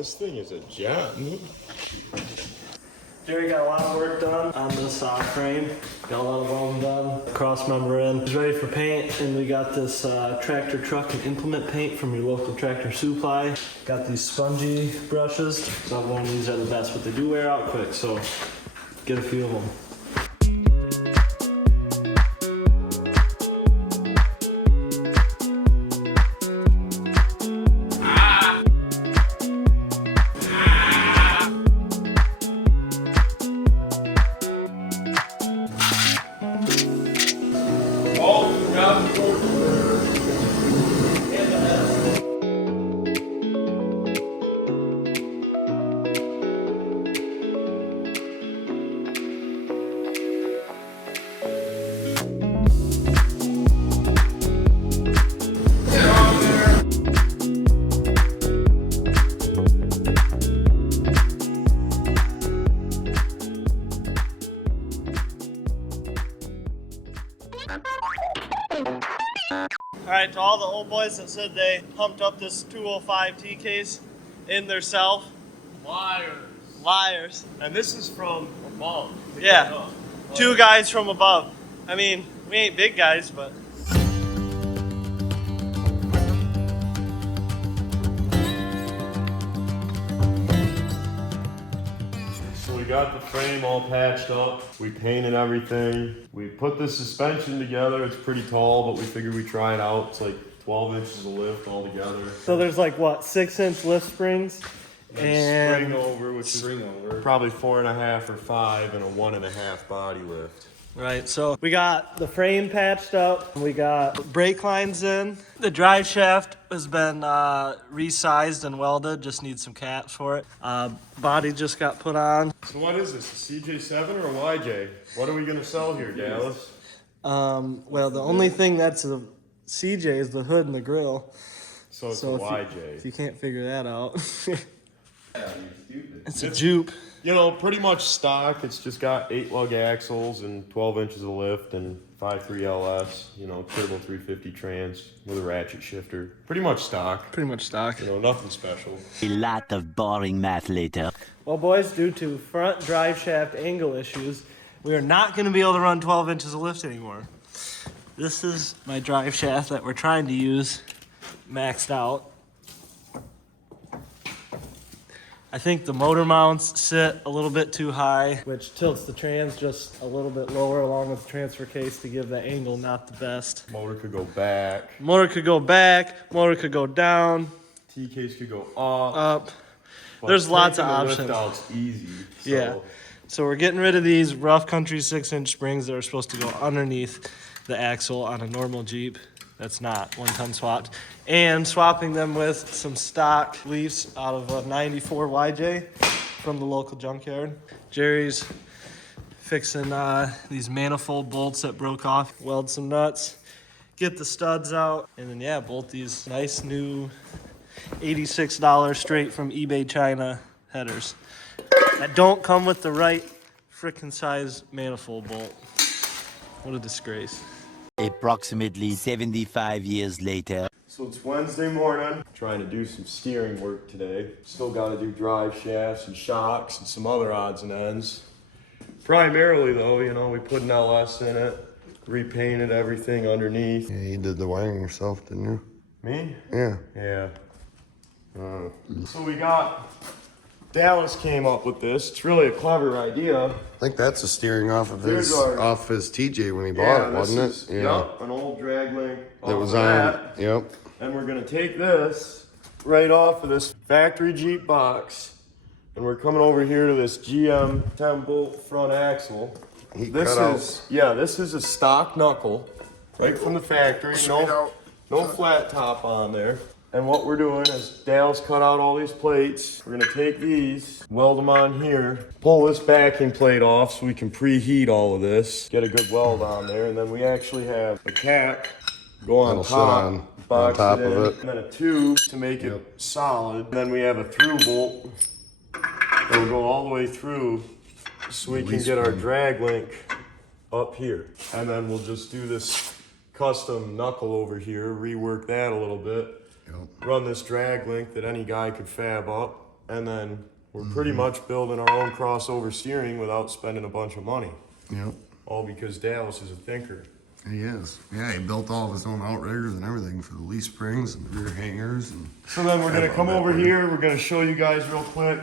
this thing is a gem. Jerry got a lot of work done on this frame. Got a lot of welding done. Cross member in. He's ready for paint, and we got this tractor truck and implement paint from your local Tractor Supply. Got these spongy brushes. So one of these are the best, but they do wear out quick, so get a few of them. Alright, to all the old boys that said they pumped up this 205 T case in their self. Liars. Liars. And this is from above. Yeah. Two guys from above. I mean, we ain't big guys, but. So we got the frame all patched up. We painted everything. We put the suspension together. It's pretty tall, but we figured we'd try it out. It's like 12 inches of lift all together. So there's like what, 6-inch lift springs? And spring over, which is probably 4.5 or 5, and a 1.5 body lift. Right, so we got the frame patched up, we got brake lines in. The drive shaft has been resized and welded, just needs some caps for it. Body just got put on. So what is this, a CJ7 or a YJ? What are we gonna sell here, Dallas? Well, the only thing that's a CJ is the hood and the grill. So it's a YJ. If you can't figure that out. It's a jupe. You know, pretty much stock. It's just got 8 lug axles and 12 inches of lift and 5.3 LS, you know, turbo 350 trans with a ratchet shifter. Pretty much stock. Pretty much stock. You know, nothing special. A lot of boring math later. Well, boys, due to front drive shaft angle issues, we are not going to be able to run 12 inches of lift anymore. This is my drive shaft that we're trying to use maxed out. I think the motor mounts sit a little bit too high, which tilts the trans just a little bit lower along with the transfer case to give the angle not the best. Motor could go back. Motor could go back, motor could go down. T-case could go up. There's lots of options. Lift out's easy. So. Yeah. So we're getting rid of these rough country 6-inch springs that are supposed to go underneath the axle on a normal Jeep. That's not 1-ton swapped. And swapping them with some stock leafs out of a 94 YJ from the local junkyard. Jerry's fixing these manifold bolts that broke off. Weld some nuts, get the studs out, and then yeah, bolt these nice new $86 straight from eBay China headers that don't come with the right frickin' size manifold bolt. What a disgrace. Approximately 75 years later. So it's Wednesday morning. Trying to do some steering work today. Still got to do drive shafts and shocks and some other odds and ends. Primarily though, you know, we put an LS in it, repainted everything underneath. Yeah, you did the wiring yourself, didn't you? Me? Yeah. Yeah. So we got, Dallas came up with this. It's really a clever idea. I think that's a steering off of his TJ when he Yeah, bought it, wasn't it? Yeah. Yep, an old drag link. That was on on. that. Yep. And we're gonna take this right off of this factory Jeep box, and we're coming over here to this GM 10 bolt front axle. This is a stock knuckle, right from the factory. No flat top on there. And what we're doing is Dale's cut out all these plates. We're gonna take these, weld them on here, pull this backing plate off so we can preheat all of this, get a good weld on there, and then we actually have a cap go on top of it, and then a tube to make it solid. And then we have a through bolt that will go all the way through so we can get our drag link up here. And then we'll just do this custom knuckle over here, rework that a little bit. Run this drag link that any guy could fab up, and then we're pretty much building our own crossover steering without spending a bunch of money. Yep. All because Dallas is a thinker. He is. Yeah, he built all of his own outriggers and everything for the leaf springs and the rear hangers. And So then we're gonna come over here. We're gonna show you guys real quick.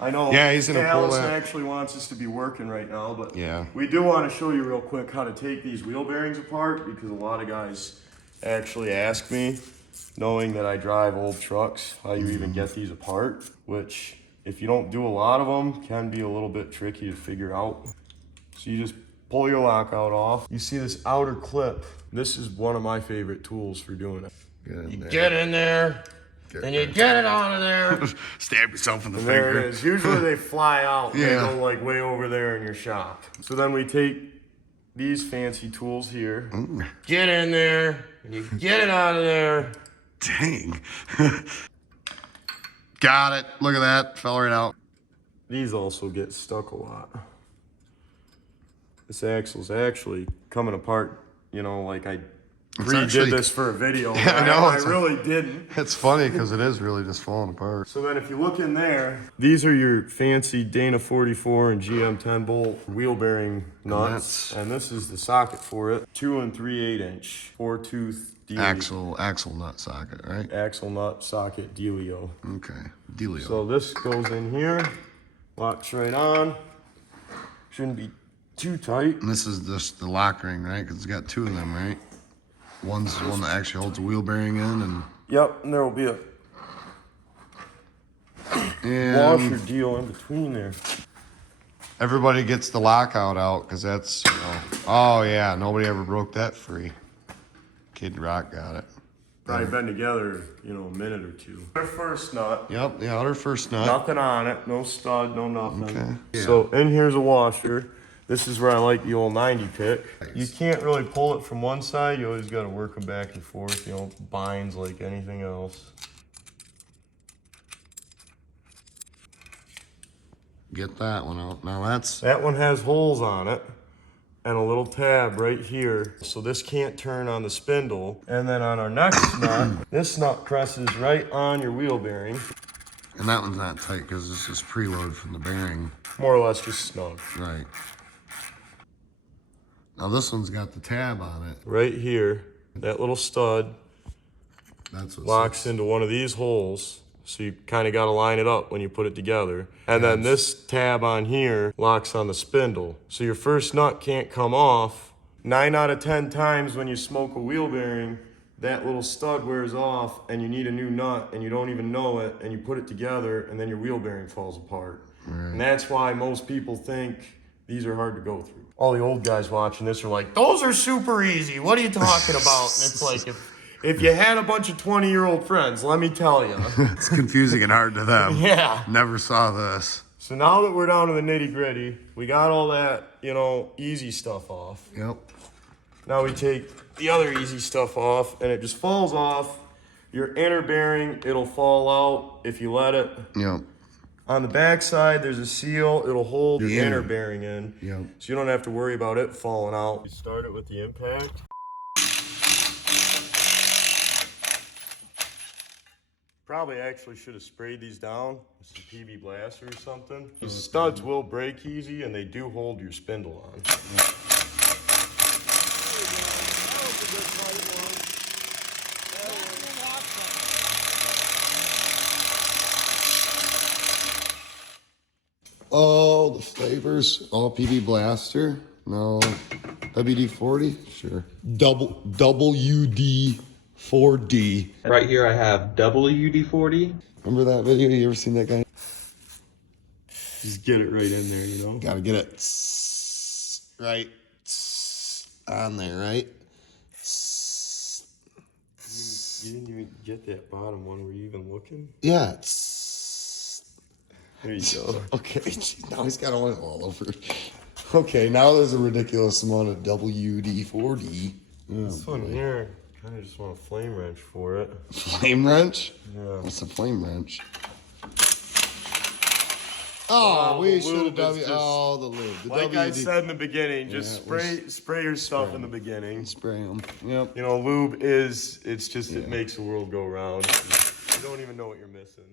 I know he's gonna pull Dallas that. actually wants us to be working right now, but Yeah. we do want to show you real quick how to take these wheel bearings apart because a lot of guys actually ask me, knowing that I drive old trucks, how you even get these apart, which if you don't do a lot of them, can be a little bit tricky to figure out. So you just pull your lockout off. You see this outer clip. This is one of my favorite tools for doing it. Get in there, and you get it out of there. Stab yourself in the And finger. there it is. Usually they fly out. Yeah. They go like way over there in your shop. So then we take these fancy tools here. Get in there, and you get it out of there. Dang. Got it. Look at that. Fell right out. These also get stuck a lot. This axle's actually coming apart, you know, like I redid this for a video. Yeah, I know. I really didn't. It's funny because it is really just falling apart. So then if you look in there, these are your fancy Dana 44 and GM 10 bolt wheel bearing nuts. And this is the socket for it. 2 3/8 inch, 4-tooth dealio. Axle nut socket, right? Axle nut socket dealio. Okay. Dealio. So this goes in here, locks right on. Shouldn't be too tight. And this is just the lock ring, right? Because it's got two of them, right? One's the one that actually holds the wheel bearing in, and Yep, and there will be a washer deal in between there. everybody gets the lockout out because that's, you know, oh yeah, nobody ever broke that free. Kid Rock got it. Probably been together, you know, a minute or two. Our first nut, Yep, the outer first nut. nothing on it, no stud, no nothing. Okay. So in here's a washer. This is where I like the old 90 pick. You can't really pull it from one side. You always got to work them back and forth. You know, binds like anything else. Get that one out. Now that's, That one has holes on it and a little tab right here. So this can't turn on the spindle. And then on our next nut, this nut presses right on your wheel bearing. and that one's not tight because this is preload from the bearing. More or less just snug. Right. Now this one's got the tab on it. Right here, that little stud That's what locks into one of these holes. So you kind of got to line it up when you put it together. And then this tab on here locks on the spindle. So your first nut can't come off. 9 out of 10 times when you smoke a wheel bearing, that little stud wears off and you need a new nut and you don't even know it and you put it together and then your wheel bearing falls apart. Right. And that's why most people think these are hard to go through. All the old guys watching this are like, those are super easy. What are you talking about? And it's like, if you had a bunch of 20-year-old friends, let me tell you. It's confusing and hard to them. Yeah. Never saw this. So now that we're down to the nitty-gritty, we got all that, you know, easy stuff off. Yep. Now we take the other easy stuff off, and it just falls off. Your inner bearing, it'll fall out if you let it. Yep. On the back side, there's a seal. It'll hold your The inner. inner bearing in. Yep. So you don't have to worry about it falling out. You start it with the impact. Probably actually should have sprayed these down with some PB Blaster or something. These studs will break easy and they do hold your spindle on. Oh, the flavors. All PB Blaster. No. WD-40? Sure. WD-4D. Right here I have WD-40. Remember that video? You ever seen that guy? Just get it right in there, you know? Gotta get it right on there, right? You didn't even get that bottom one. Were you even looking? Yeah. There you go. Okay, now he's got oil all over. Okay, now there's a ridiculous amount of WD-40. This one here, kind of just want a flame wrench for it. Flame wrench? Yeah. What's a flame wrench? Oh, we the should have lube done is it. just- Oh, the lube. The Like I said in the beginning, just Yeah, spray your stuff in the beginning. Spray them. Yep. You know, lube is, it makes the world go round. You don't even know what you're missing.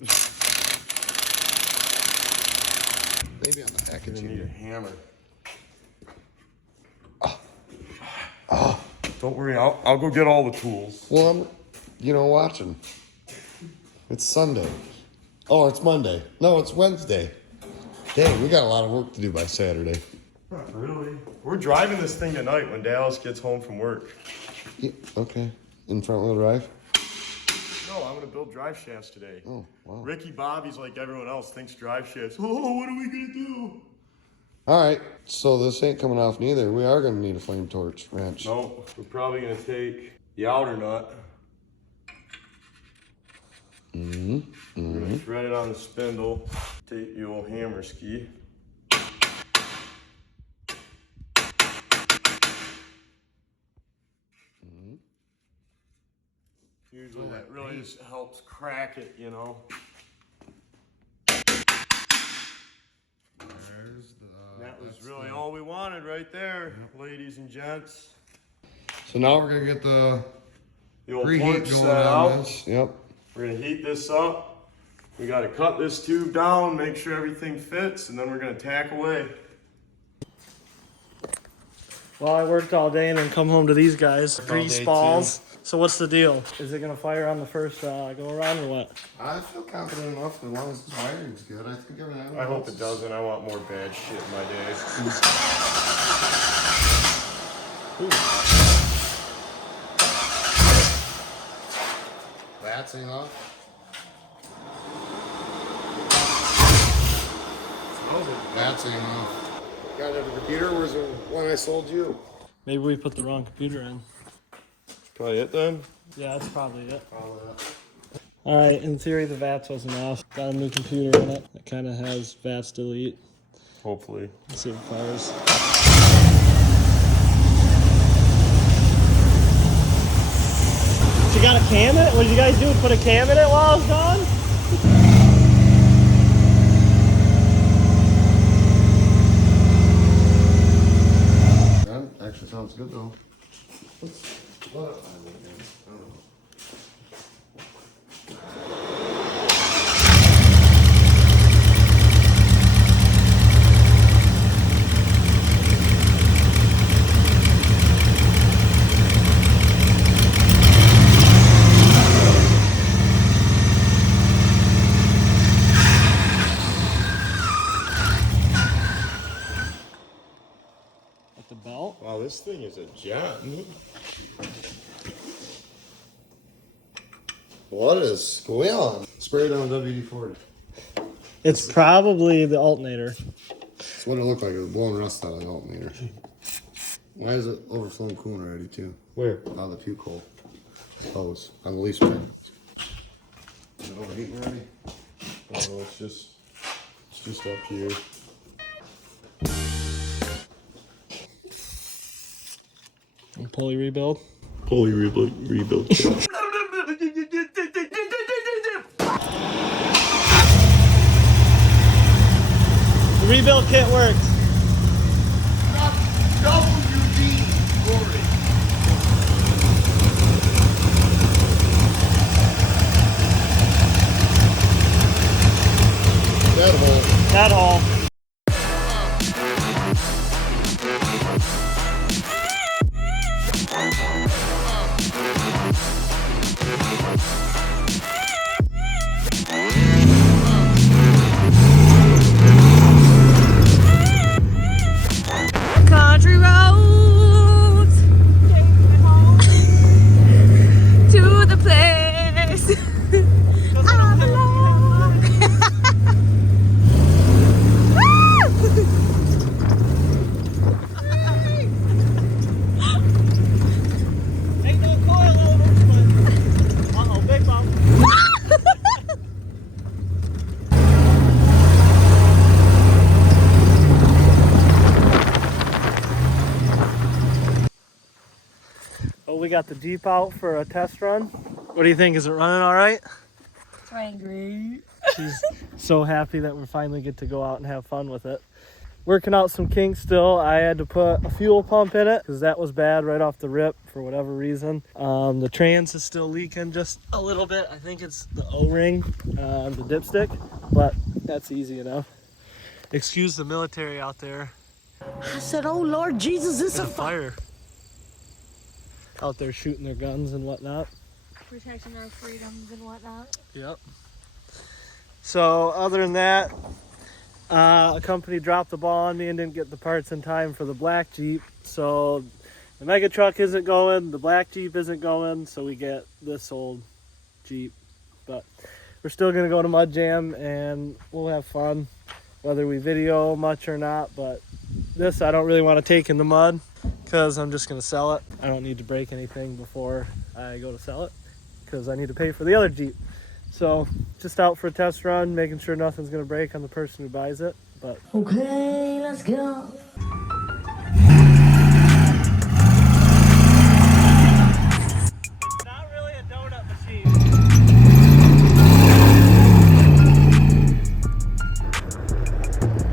Maybe on the Gonna package. need a hammer. Don't worry, I'll go get all the tools. Well, I'm, watching. It's Sunday. Oh, it's Monday. No, it's Wednesday. Dang, we got a lot of work to do by Saturday. Not really. We're driving this thing tonight when Dallas gets home from work. Yeah, okay. In front wheel drive? No, I'm gonna build drive shafts today. Oh, wow. Ricky Bobby's like everyone else, thinks drive shafts. Oh, what are we gonna do? All right, so this ain't coming off neither. We are gonna need a flame torch wrench. No, we're probably gonna take the outer nut. We're gonna thread it on the spindle. Take the old hammer ski. Usually that really just helps crack it, you know. There's the, That was really all we wanted right there, ladies and gents. So now we're gonna get the old preheat plug going set on out. this. Yep. We're gonna heat this up. We gotta cut this tube down, make sure everything fits, and then we're gonna tack away. Well, I worked all day and then come home to these guys. Grease day balls. So what's the deal? Is it gonna fire on the first go around or what? I feel confident enough as long as the wiring's good. I think everything. I hope it doesn't. I want more bad shit in my day. That's enough. That's enough. Got it, the computer was the one I sold you. Maybe we put the wrong computer in. Probably it then. Yeah, that's probably it. All right, in theory, the VATS wasn't off. Got a new computer in it. It kind of has VATS delete. Hopefully. Let's see if it fires. You got a cam in it? What did you guys do? Put a cam in it while I was gone? That actually sounds good though. At the belt? Wow, this thing is a gem. What is going on? Spray it on WD-40. It's probably the alternator. That's what it looked like. It was blowing rust out of the alternator. Why is it overflowing coolant already too? Where? Out of the puke hole. Hose on the leaf spring. Is it overheating already? Oh, it's just up here. Pulley rebuild. Pulley rebuild. The rebuild kit works. That hole. That hole. Country roads to the place I belong. Ain't no coilovers, but uh-oh, big bump. Oh, we got the Jeep out for a test run. What do you think? Is it running all right? It's running great. She's so happy that we finally get to go out and have fun with it. Working out some kinks still. I had to put a fuel pump in it because that was bad right off the rip for whatever reason. The trans is still leaking just a little bit. I think it's the O-ring, the dipstick, but that's easy enough. Excuse the military out there. I said, oh Lord Jesus, it's In a a fire. Out there shooting their guns and whatnot. Protecting our freedoms and whatnot. Yep. So other than that, a company dropped the ball on me and didn't get the parts in time for the black Jeep. So the mega truck isn't going, the black Jeep isn't going, so we get this old Jeep. But we're still gonna go to Mud Jam and we'll have fun, whether we video much or not. But this I don't really want to take in the mud because I'm just gonna sell it. I don't need to break anything before I go to sell it because I need to pay for the other Jeep. So just out for a test run, making sure nothing's gonna break on the person who buys it. But Okay, let's go. it's not really a donut machine.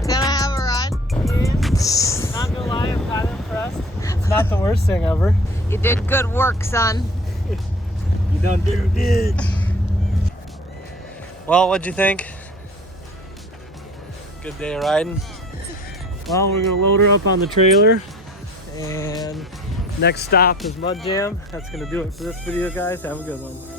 Gonna have a run? Not gonna lie, I'm kind of impressed. It's not the worst thing ever. You did good work, son. You done did good. Well, what'd you think? Good day of riding? Well, we're gonna load her up on the trailer, and next stop is Mud Jam. That's gonna do it for this video, guys. Have a good one.